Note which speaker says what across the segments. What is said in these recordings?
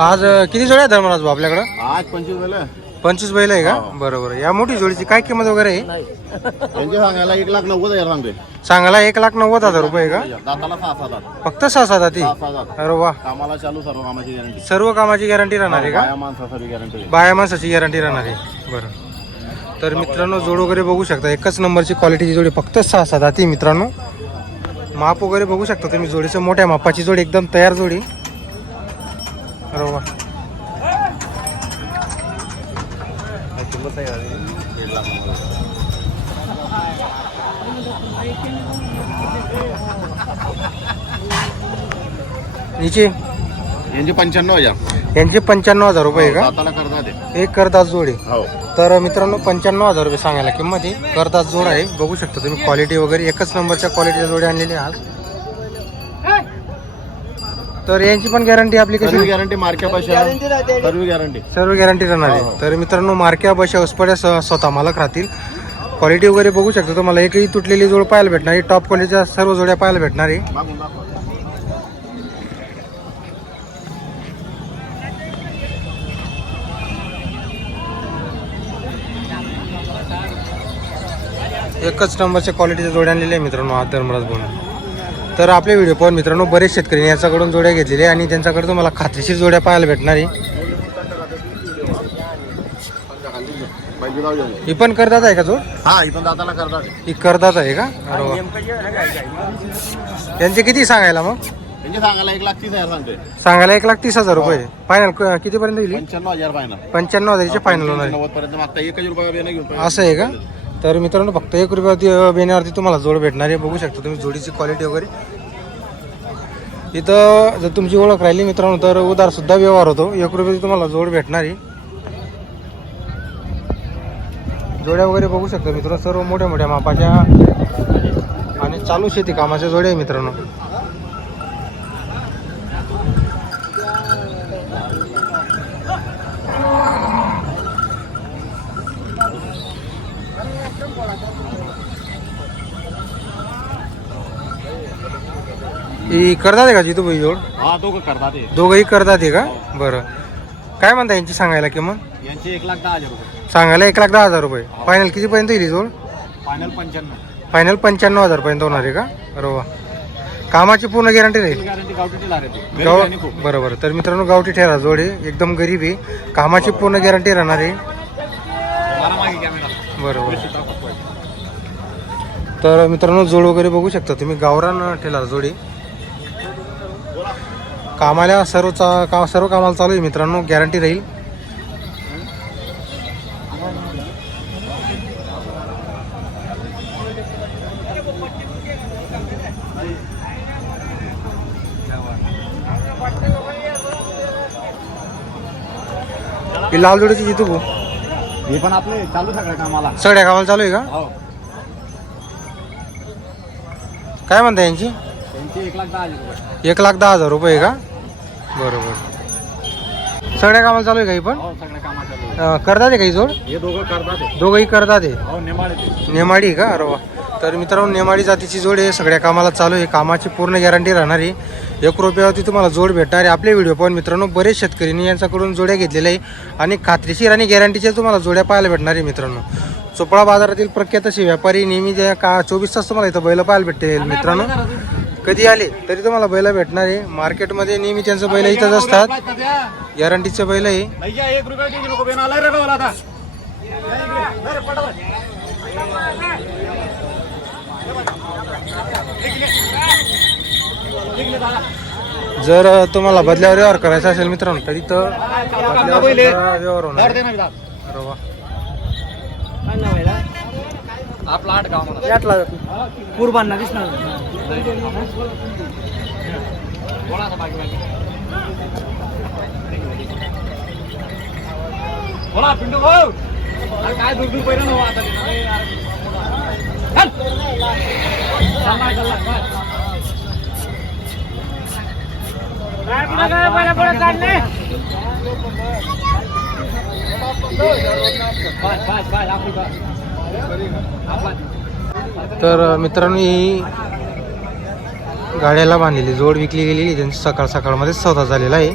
Speaker 1: आज किती जोड्या आहेत धर्मराज भाऊ आपल्याकडं?
Speaker 2: आज पंचवीस वेळा
Speaker 1: पंचवीस बैल आहे का? बरोबर. या मोठी जोडीची काय किंमत वगैरे आहे?
Speaker 2: त्यांचे सांगायला एक लाख नव्वद हजार
Speaker 1: सांगायला एक लाख नव्वद हजार रुपये का?
Speaker 2: दाताला सहा सात हजार
Speaker 1: फक्त सहा सात
Speaker 2: सहा सात हजार
Speaker 1: अरे वा.
Speaker 2: कामाला चालू सर्व कामाची गॅरंटी
Speaker 1: सर्व कामाची गॅरंटी राहणार आहे का?
Speaker 2: माणसासाठी गॅरंटी
Speaker 1: बाया माणसाची गॅरंटी राहणार आहे. बरं. तर मित्रांनो जोड वगैरे बघू शकता. एकच नंबरची क्वालिटीची जोडी फक्त सहा सात हाती मित्रांनो. माप वगैरे बघू शकता तुम्ही जोडीचं. मोठ्या मापाची जोडी एकदम तयार जोडी. अरे वा. हिचे
Speaker 2: यांचे पंच्याण्णव हजार.
Speaker 1: यांचे पंच्याण्णव हजार रुपये का?
Speaker 2: दाताला करता ते
Speaker 1: एक करदास जोडी.
Speaker 2: हो.
Speaker 1: तर मित्रांनो पंच्याण्णव हजार रुपये सांगायला किंमत आहे. करदास जोड आहे. बघू शकता तुम्ही क्वालिटी वगैरे. एकच नंबरच्या क्वालिटीच्या जोडी आणलेली आहे आज. तर यांची पण गॅरंटी आपली
Speaker 2: सर्व
Speaker 1: कशी
Speaker 2: गॅरंटी मार्क्या पैशा सर्व गॅरंटी
Speaker 1: सर्व गॅरंटी राहणार आहे. तर मित्रांनो मार्क्या बशा उसपड्या स- स्वतः मालक राहतील. क्वालिटी वगैरे बघू शकता तुम्हाला. एकही तुटलेली जोड पाहायला भेटणार आहे टॉप क्वालिटीच्या सर्व जोड्या पाहायला भेटणार आहे.
Speaker 2: मागून दाखवा.
Speaker 1: एकच नंबरच्या क्वालिटीच्या जोड्या आणलेल्या आहे मित्रांनो आज धर्मराज बनून तर आपले व्हिडिओ पाहून मित्रांनो बरेच शेतकरी याच्याकडून जोड्या घेतलेल्या आहे आणि त्यांच्याकडे तुम्हाला खात्रीशीर जोड्या पाहायला भेटणार आहे. ही पण करदात आहे का जोड
Speaker 2: हा.
Speaker 1: ही करदात आहे. का? अरे वा. यांचे किती सांगायला मग?
Speaker 2: त्यांचे सांगायला एक लाख तीस हजार
Speaker 1: सांगायला एक लाख तीस हजार रुपये. फायनल कितीपर्यंत येईल
Speaker 2: पंच्याण्णव हजार फायनल
Speaker 1: पंच्याण्णव हजारचे फायनल होणार
Speaker 2: पर्यंत.
Speaker 1: असं आहे का? तर मित्रांनो फक्त एक रुपयावरती बेण्यावरती तुम्हाला जोड भेटणार आहे. बघू शकता तुम्ही जोडीची क्वालिटी वगैरे. इथं जर तुमची ओळख राहिली मित्रांनो तर उदारसुद्धा व्यवहार होतो. एक रुपयाची तुम्हाला जोड भेटणार आहे. जोड्या वगैरे बघू शकता मित्रांनो सर्व मोठ्या मोठ्या मापाच्या आणि चालू शेती कामाच्या जोड्या आहे मित्रांनो. ही करतात आहे का जिथू भाई जोड?
Speaker 2: हा दोघं करतात
Speaker 1: दोघंही करतात आहे का? बरं. काय म्हणता यांची सांगायला किंमत?
Speaker 2: यांचे एक लाख दहा हजार रुपये.
Speaker 1: सांगायला एक लाख दहा हजार रुपये. फायनल कितीपर्यंत येईल ही जोड?
Speaker 2: फायनल पंच्याण्णव.
Speaker 1: फायनल पंच्याण्णव हजार पर्यंत होणार आहे का? वा. कामाची पूर्ण गॅरंटी राहील.
Speaker 2: गॅरंटी गावठी ला
Speaker 1: बरोबर. तर मित्रांनो गावठी ठेरा जोड एकदम गरीब आहे. कामाची पूर्ण गॅरंटी राहणार आहे. बरोबर. तर मित्रांनो जोड वगैरे बघू शकता तुम्ही. गावरान ठेला जोडी कामाला सर्व चा का सर्व कामाला चालू आहे. मित्रांनो गॅरंटी राहील. ही लाल जोडीची जितू भाऊ.
Speaker 2: हे पण आपले चालू सगळ्या कामाला.
Speaker 1: सगळ्या कामाला चालू आहे का?
Speaker 2: हो.
Speaker 1: काय म्हणता यांची?
Speaker 2: त्यांचे एक लाख दहा हजार रुपये.
Speaker 1: एक लाख दहा हजार रुपये का? बरोबर. सगळ्या कामाला चालू आहे काही पण?
Speaker 2: हो सगळ्या कामाला.
Speaker 1: अं, करतात काही जोड?
Speaker 2: हे दोघं करतात ते.
Speaker 1: दोघंही करतात आहे?
Speaker 2: हो नेमाडे
Speaker 1: का? अरे वा. तर मित्रांनो नेमाडी जातीची जोड आहे सगळ्या कामाला चालू आहे. कामाची पूर्ण गॅरंटी राहणार आहे. एक रुपयावरती तुम्हाला जोड भेटणार आहे. आपले व्हिडिओ पाहून मित्रांनो बरेच शेतकऱ्यांनी यांच्याकडून जोड्या घेतलेल्या आहे. आणि खात्रीशीर आणि गॅरंटीच्या तुम्हाला जोड्या पाहायला भेटणार आहे मित्रांनो. चोपडा बाजारातील प्रख्यात असे व्यापारी नेहमी जे का चोवीस तास तुम्हाला इथं बैल पाहायला भेटते मित्रांनो. कधी आले तरी तुम्हाला बैल भेटणार आहे मार्केटमध्ये नेहमी त्यांचं बैल इथंच असतात गॅरंटीचे बैल आहे. जर तुम्हाला बदल्यावर व्यवहार करायचा असेल मित्रांनो तरी तर बदल्यावर सुद्धा व्यवहार होणार. अरे वा.
Speaker 2: आपला आठ गाव म्हणा.
Speaker 3: कुर्बान ना दिसणार
Speaker 2: बोला आता बाकी बाकी. बोला पिंटू भाऊ अरे काय दूर दूर पहिलं नव्ह आता चल. चालला, चालला, चल. बस बस बस आपला
Speaker 1: तर मित्रांनो ही गाड्याला बांधलेली जोड विकली गेलेली त्यांची सकाळ सकाळमध्ये सौदा झालेला आहे.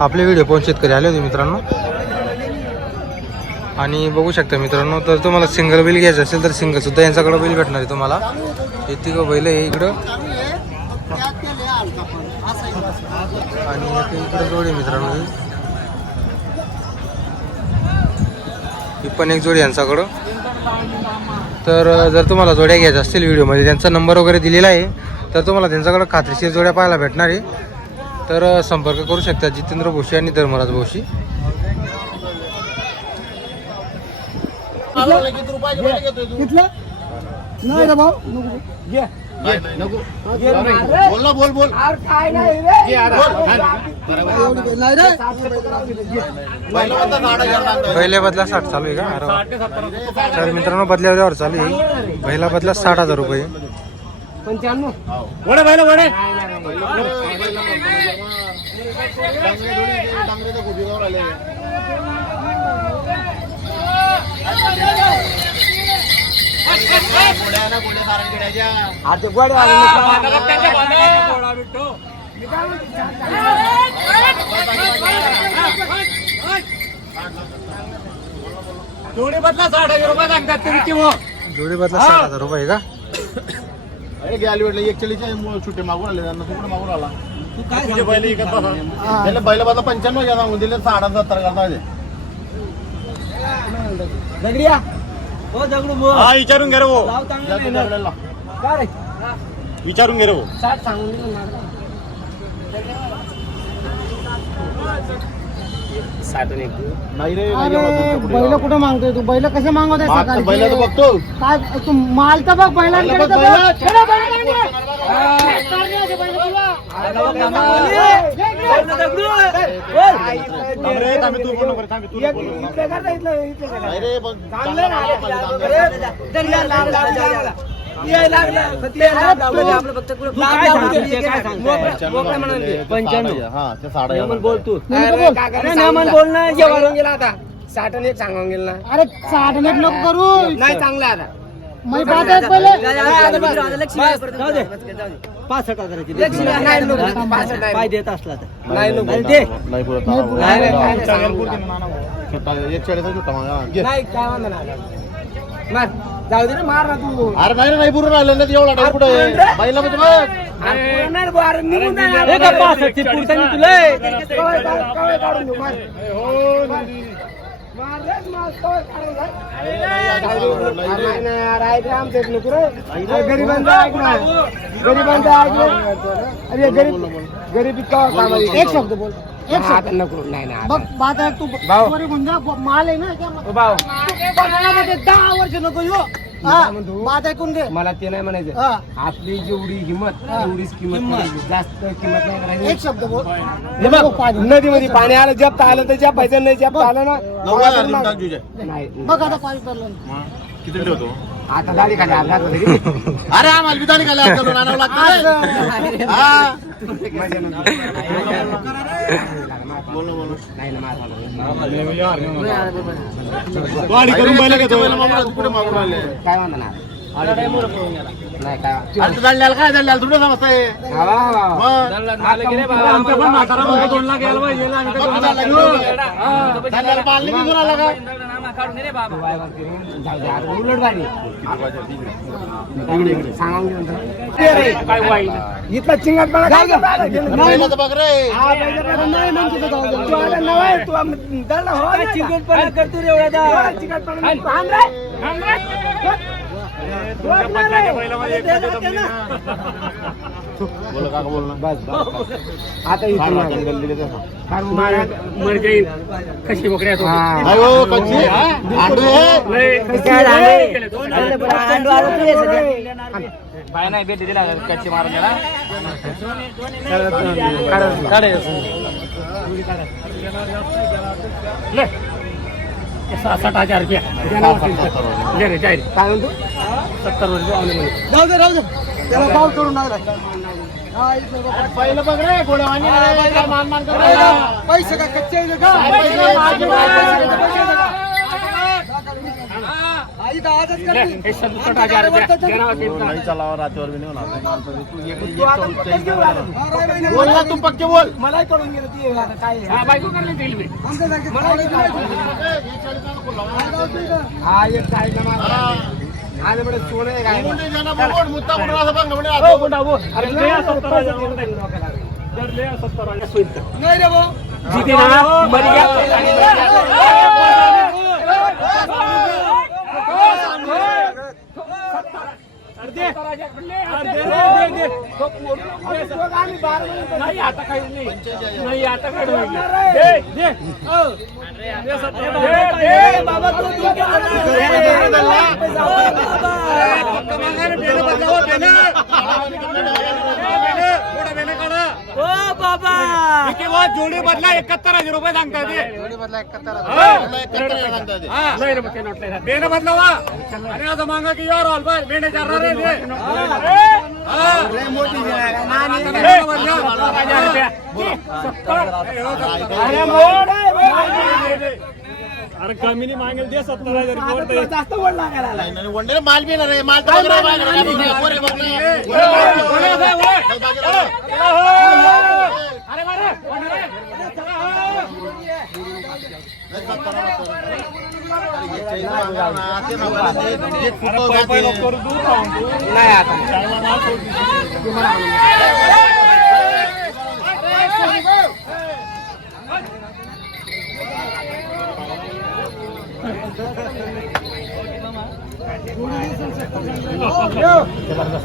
Speaker 1: आपले व्हिडिओ पाहून शेतकरी आले होते मित्रांनो. आणि बघू शकता मित्रांनो तर तुम्हाला सिंगल बिल घ्यायचं असेल तर सिंगल सुद्धा यांच्याकडे बिल भेटणार आहे तुम्हाला. हे तिघं बैल आहे इकडं. आणि इकडं जोड आहे मित्रांनो ही. ही पण एक जोडी यांच्याकडं. तर जर तुम्हाला जोड्या घ्यायच्या असतील व्हिडिओमध्ये त्यांचा नंबर वगैरे दिलेला आहे तर तुम्हाला त्यांच्याकडे खात्रीशीर जोड्या पाहायला भेटणार आहे. तर संपर्क करू शकता जितेंद्र भोशी आणि धर्मराज भोशी.
Speaker 3: बोल ना बोल बोल.
Speaker 1: पहिले बदला साठ चालू आहे का. तर मित्रांनो बदल्यावर चालू आहे. पहिला बदला साठ हजार रुपये.
Speaker 2: वडे बैल वडे जोडी बदला साठ हजार रुपये सांगतात तुम्ही किंवा
Speaker 1: जोडी बदला साठ हजार रुपये का?
Speaker 3: अरे गेली वेळेला सुट्टे मागून आले त्यांना तू कुठे मागून आला. तुझे बैल इकत बसा त्याला बैल बदला पंच्याण्णव घ्या सांगून दिले साडा सत्तर करता
Speaker 2: हा विचारून घे रे. विचारून घे रे वो
Speaker 3: नाही रे नाही रे, दूध कपडे
Speaker 4: बैल. कुठं मागतोय तू बैल कसे मागवतोय
Speaker 3: माग तर बैलाचं
Speaker 4: सकाळी
Speaker 3: बघतो
Speaker 4: काय तू माल तर बघ बैलांकडे तर
Speaker 3: बघ. बैल.
Speaker 4: चला, बैलांकडे. चालले असे बैल तुला.
Speaker 3: पंच्याण्णव हा
Speaker 2: बोल तू
Speaker 5: बोल ना गेला आता साठ एक सांगावून गेला ना.
Speaker 4: अरे साठ नेट नको करू.
Speaker 5: नाही चांगला आता.
Speaker 4: मी आहे पहिले
Speaker 5: पासष्ट हजाराची नाही
Speaker 2: देत असला तर
Speaker 3: हा.
Speaker 5: जाऊ दे ना मार ना तू
Speaker 3: अरे नाही नाही पुरून राहिलं ना ते एवढा टाइम कुठे बैला म्हणजे बघ.
Speaker 2: हे तुला
Speaker 5: गरिबांचं. गरिबांचं. अरे गरीब गरीबी
Speaker 4: एक शब्द बोल. एक
Speaker 5: हा,
Speaker 4: शब्द.
Speaker 5: आता नको नाही ना
Speaker 4: बघ बात आहे तू
Speaker 5: भाऊ.
Speaker 4: त्वरित होऊन जा. माल आहे ना त्या-
Speaker 5: भाऊ.
Speaker 4: पन्हाळ्यामध्ये दहा वर्ष नको येऊ. हा बात ऐकून घे.
Speaker 5: मला ते नाही म्हणायचं. आपली जेवढी हिंमत तेवढीच किंमत करायची. जास्त किंमत नाही करायची.
Speaker 4: एक शब्द बोल.
Speaker 5: हे बघ नदीमध्ये पाणी आलं जप आलं तर जप पाहिजे नाही जप आलं ना
Speaker 3: टाक.
Speaker 5: नाही.
Speaker 4: बघ आता पाणी पडलं
Speaker 3: किती ठेवतो?
Speaker 5: आता खाली की?
Speaker 3: अरे आम्हाला बिदाणी खाली हात घालून आणावं लागतं रे. हा.
Speaker 5: नाही
Speaker 2: गाडी करून बैल घेतो
Speaker 3: कुठे मागून आले?
Speaker 5: काय म्हणा ना? नाही काय इथला दळला हो ना.
Speaker 2: चिंगटपणा करतो रे एवढा
Speaker 5: चिंगाटपणा
Speaker 3: बोल काका बोल ना.
Speaker 5: बस बस आता इथून
Speaker 3: काय
Speaker 5: मागे.
Speaker 3: वाटण गल्लीला ते सांग.
Speaker 5: कारण मला
Speaker 2: मर जाईल कशी बोकड्या तो?
Speaker 5: हा.
Speaker 3: नाही. हो? कच्ची आंडू आहे?
Speaker 5: काय झाले?
Speaker 2: बाय नाही भेट दिला कच्ची मारून गेला ले सहा साठ हजार रुपया. ले रे जाईल
Speaker 5: काय म्हणतो?
Speaker 2: सत्तर वर्ष.
Speaker 4: जाऊ दे राहू दे त्याला पाऊल करून बघ.
Speaker 3: पहिलं बघ रे गोडवानी मान मान कर
Speaker 4: पैसे का
Speaker 5: कच्चे
Speaker 3: बोल तू पक्के बोल
Speaker 5: मलाही कळून गेलं ती काय मला काय नाही
Speaker 2: जिथे ना नाही. आता काही नाही. आता
Speaker 5: काय
Speaker 2: जोडी बदला एकाहत्तर हजार रुपये सांगता
Speaker 1: जोडी बदला एकाहत्तर हजार.
Speaker 2: हा.
Speaker 3: मला एकाहत्तर हजार सांगता ते.
Speaker 2: हा. नाही रे, मग ते नोट नाही राहत. बेनं बदला वा अरे आता मागा की यार ऑल बाय बेने चालणार
Speaker 5: अरे मोड आहे, मोड.
Speaker 2: अरे कमी नाही मागेल दे सत्तर हजार
Speaker 3: माल बी माल तर वगैरे बाहेर आहे. काय बोल रे, बोल रे. चल, बाकी रे.
Speaker 2: अरे मारे
Speaker 3: नाही, सत्तर हजार. अरे, हे चैन मागा ना, ते नव्वद आहे, ते- ते कुठं जाते?
Speaker 5: नाही आता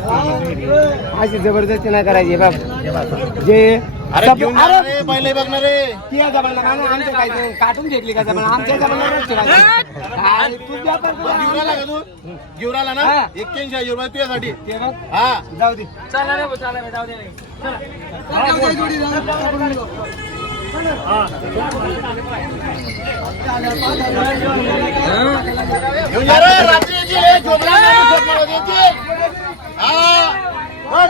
Speaker 5: अशी जबरदस्ती नाही करायची बाप जे
Speaker 3: अरे
Speaker 5: सब-
Speaker 3: घेऊन
Speaker 5: अरे!
Speaker 3: जा रे, बैल बघणार रे
Speaker 5: का ना आमच्या काय ते काटून घेतली का जबान आमच्या जबानला ठेवायची आणि तू व्यापार कर.
Speaker 3: घेऊन आला का तू? घेऊन आला ना. एक्क्याऐंशी हजार रुपये तुझ्यासाठी. हा.
Speaker 5: जाऊ दे.
Speaker 3: घेऊन जा रे रात्री येतील रे, झोपला नाही, झोपला नाही, येतील. हा. बघ.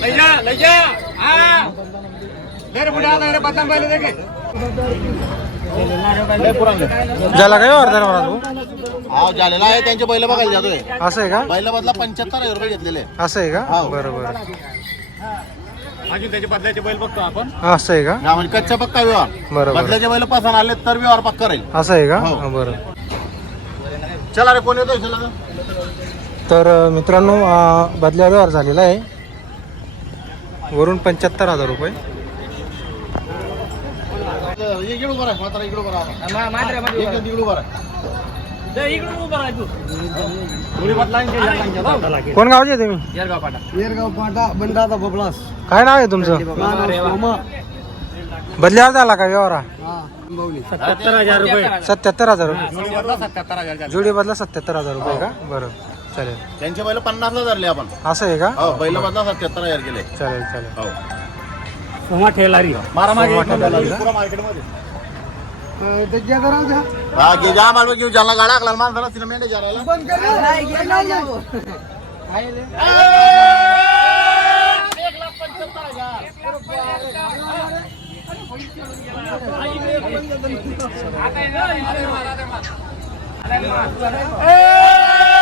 Speaker 2: लय जा लय जा. हा.
Speaker 1: ज्याला काय अर्धा नवरा तू
Speaker 3: हा झालेला आहे त्यांचे बैल बघायला जातोय.
Speaker 1: असं आहे का?
Speaker 3: बैल बदला पंच्याहत्तर हजार रुपये घेतलेले.
Speaker 1: असं आहे का?
Speaker 3: हो.
Speaker 1: बरं बरं.
Speaker 2: अजून त्याचे बदल्याचे बैल बघतो आपण.
Speaker 1: असं आहे का?
Speaker 3: हा म्हणजे कच्चा पक्का व्यवहार.
Speaker 1: बरोबर.
Speaker 3: बदल्याचे बैल पसंत आले तर व्यवहार पक्का राहील.
Speaker 1: असं आहे का?
Speaker 3: हो.
Speaker 1: बरं.
Speaker 3: चला रे कोण येतोय? चला
Speaker 1: तर मित्रांनो बदल्या व्यवहार झालेला आहे. वरून पंच्याहत्तर हजार रुपये.
Speaker 3: इकडे म्हातारा इकडे इकडे
Speaker 2: इकडून उभं राह तू
Speaker 1: कोण गावचे तुम्ही
Speaker 5: येरगाव पाटा बंडाचा बबलास
Speaker 1: काय नाव आहे तुमचं बदल्यावर झाला का व्यवहार हा?
Speaker 2: सत्तर हजार रुपये
Speaker 1: सत्याहत्तर हजार रुपये
Speaker 2: जोडी बदला सत्याहत्तर हजार
Speaker 1: जोडी बदला सत्याहत्तर हजार रुपये का बरं चालेल
Speaker 3: त्यांचे बैल पन्नास ला धरले आपण
Speaker 1: असं आहे का
Speaker 3: हो बैल बदला सत्याहत्तर हजार केले
Speaker 1: चालेल चालेल
Speaker 3: हो
Speaker 2: सोमा ठेलारी मारा मागे
Speaker 3: मार्केटमध्ये हा जा माल घेऊ ज्याला गाडा लागला माणसाला तिला मेंढे जायला
Speaker 5: बंद कर
Speaker 2: ए